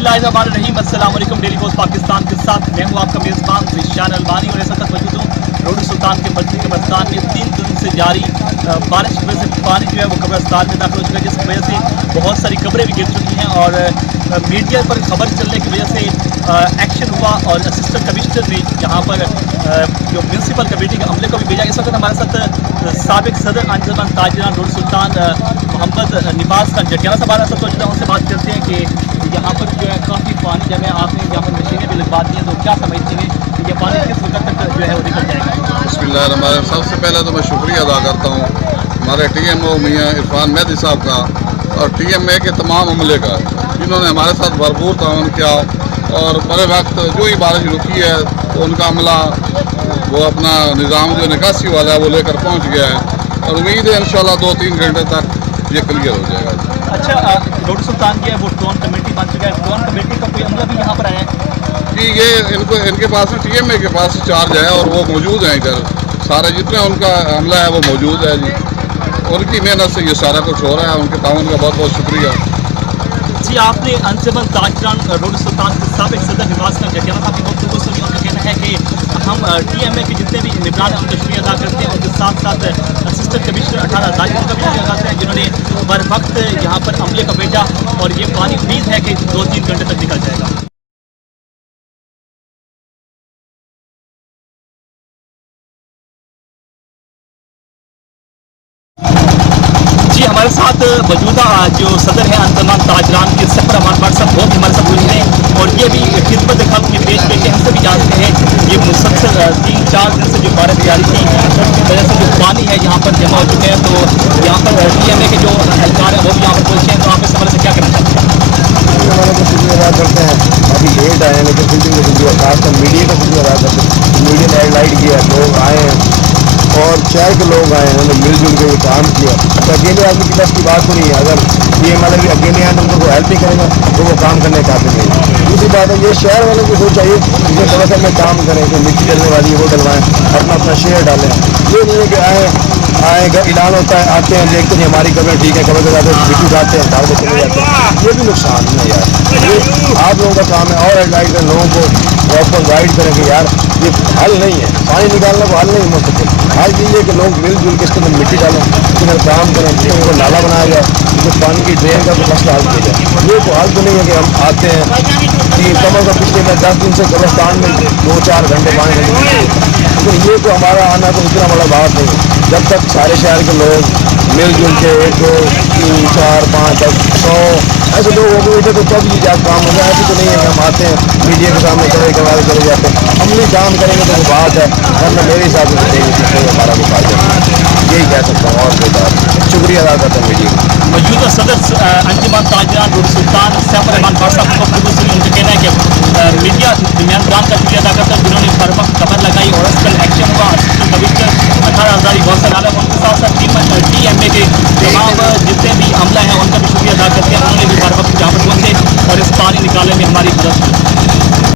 बिस्मिल्लाहिर्रहमानिर्रहीम। अस्सलाम वालेकुम। डेली पोस्ट पाकिस्तान के साथ मैं हूँ आपका मेज़बान ज़ीशान अलबानी और इस वक्त मौजूद हूँ रोड सुल्तान के मस्जिद कब्रिस्तान में 3 दिन से जारी बारिश की वजह से पानी जो है वो कब्रिस्तान में दाखिल हो चुका है, जिसकी वजह से बहुत सारी कब्रें भी गिर चुकी हैं और मीडिया पर खबर चलने की वजह से एक्शन हुआ और असिस्टेंट कमिश्नर ने यहाँ पर जो म्यूनसिपल कमेटी के अमले को भी भेजा। इस वक्त हमारे साथ साबिक सदर अंजुमन ताजरान रोड सुल्तान मोहम्मद निवाज खान जटियाला साहब हमारे साथ मौजूद हैं। उनसे बात करते हैं कि यहाँ पर जो है काफ़ी पानी जब है, आपने यहाँ पर मशीनें भी लगवा दी हैं, तो क्या समझते हैं कि ये पानी किस वक्त तक जो है वो निकल जाएगा? बिस्मिल्लाहिर्रहमानिर्रहीम। सबसे पहले तो मैं शुक्रिया अदा करता हूँ हमारे TMO मियाँ इरफान मेहदी साहब का और TMA के तमाम अमले का, जिन्होंने हमारे साथ भरपूर ताउन किया और बड़े वक्त जो ही बारिश रुकी है तो उनका अमला वो अपना निज़ाम जो निकासी वाला है वो लेकर पहुँच गया है और उम्मीद है इंशाल्लाह 2-3 घंटे तक ये क्लियर हो जाएगा। अच्छा, रोड सुल्तान की है वो टोन कमेटी बन चुका है, टोन कमेटी का कोई अमला भी यहाँ पर आया है? जी, ये इनके पास TMA के पास चार्ज है और वो मौजूद हैं इधर, सारे जितना उनका अमला है वो मौजूद है जी। उनकी मेहनत से ये सारा कुछ हो रहा है, उनके ताउन का बहुत बहुत शुक्रिया जी। आपने अंजुमन ताजरान रोड सुल्तान के साबिक सदर निवाज खान जटियाला साहब की गुफ्तगू सुनी। उनका कहना है कि हम TMA के जितने भी निगरान हैं उनका शुक्रिया अदा करते हैं, उनके साथ साथ असिस्टेंट कमिश्नर 18 का भी शुक्रिया करते हैं जिन्होंने बर वक्त यहाँ पर अमले को भेजा और ये पानी उम्मीद है कि 2-3 घंटे तक निकल जाएगा। जी, हमारे साथ मौजूदा जो सदर है अंजुमन ताजरान के सफर अमान बाग साहब, वो भी हमारे साथ मौजूद हैं और ये भी खिदमत खल्क में पेश पेश हमसे भी जानते हैं ये मुसलसल 3-4 दिन से जो बारिश जारी थी उसकी वजह से जो पानी है यहाँ पर जमा हो चुके हैं, तो यहाँ पर TMA के जो एहलकार हैं वो भी यहाँ पर पहुँचे हैं, तो आप इस हवाले से क्या कहना चाहते हैं? वालों को शुक्रिया अदा करते हैं, अभी लेट आए हैं लेकिन फिर भी शुक्रिया, खासकर मीडिया का शुक्रिया अदा करते हैं। मीडिया ने लाइट किया, लोग आए हैं और शहर के लोग आए हैं, उन्होंने मिलजुल के ये काम किया। तो अकेले आदमी की बस की बात तो नहीं है, अगर ये मतलब कि अकेले आए तो उनको कोई हेल्प नहीं करेगा तो वो काम करने का काबिल नहीं है। दूसरी बात है ये शहर वालों को सोच चाहिए कि थोड़ा सा में काम करें, जो मिट्टी डलने वाली है वो डलवाएं, अपना अपना शेयर डालें। ये नहीं है कि आएगा ऐलान होता है, आते हैं देखते हैं हमारी कब्रें ठीक है, कब्र के जाते हैं मिट्टी उठाते हैं डाल के चले जाते हैं, ये भी नुकसान है यार। ये आप लोगों का काम है और गाइड करें, लोगों को प्रॉपर गाइड करें कि यार ये हल नहीं है, पानी निकालना को हल नहीं हो सकते। हल ये कि लोग मिलजुल के इसके अंदर मिट्टी डालें, इसके अंदर काम करें, इसके को नाला बनाया जाए, इसको पानी की ड्रेन का तो मसला हल किया जाए। ये तो हल तो नहीं है कि हम आते हैं कि कमर का पिछले 10 दिन से कब्रिस्तान में 2-4 घंटे 5 घंटे, लेकिन ये तो हमारा आना तो इतना बड़ा बात नहीं है। जब तक सारे शहर के लोग मिलजुल के 1, 2, 3, 4, 5, 10, 100 ऐसे लोग हो गए तो तब ये जाकर काम होगा। ऐसे तो नहीं है कि हम आते हैं मीडिया के सामने करवा के चले जाते हैं। हम नहीं काम करेंगे तो वो बात है, वरना मेरे हिसाब से नहीं हमारा वो फायदा है, यही कह सकता हूँ और कोई बात। शुक्रिया अदा करता हूँ मीडिया। मौजूदा सदर अंजुमन ताजरान रोड सुल्तान सफर अमान बाग साहब को गुफ्तगू सुनी। उनका कहना है कि मीडिया दरमियान का शुक्रिया अदा करता है जिन्होंने हर वक्त खबर लगाई और इस पर एक्शन हुआ। असिस्टेंट कमिश्नर 18 हज़ारी बहुत सारे आलम, उनके साथ साथ TMA के तमाम जितने भी अमला हैं उनका भी शुक्रिया अदा करते हैं, उन्होंने भी हर वक्त यहाँ पर पहुँचे और इस पानी निकालने में हमारी मदद की।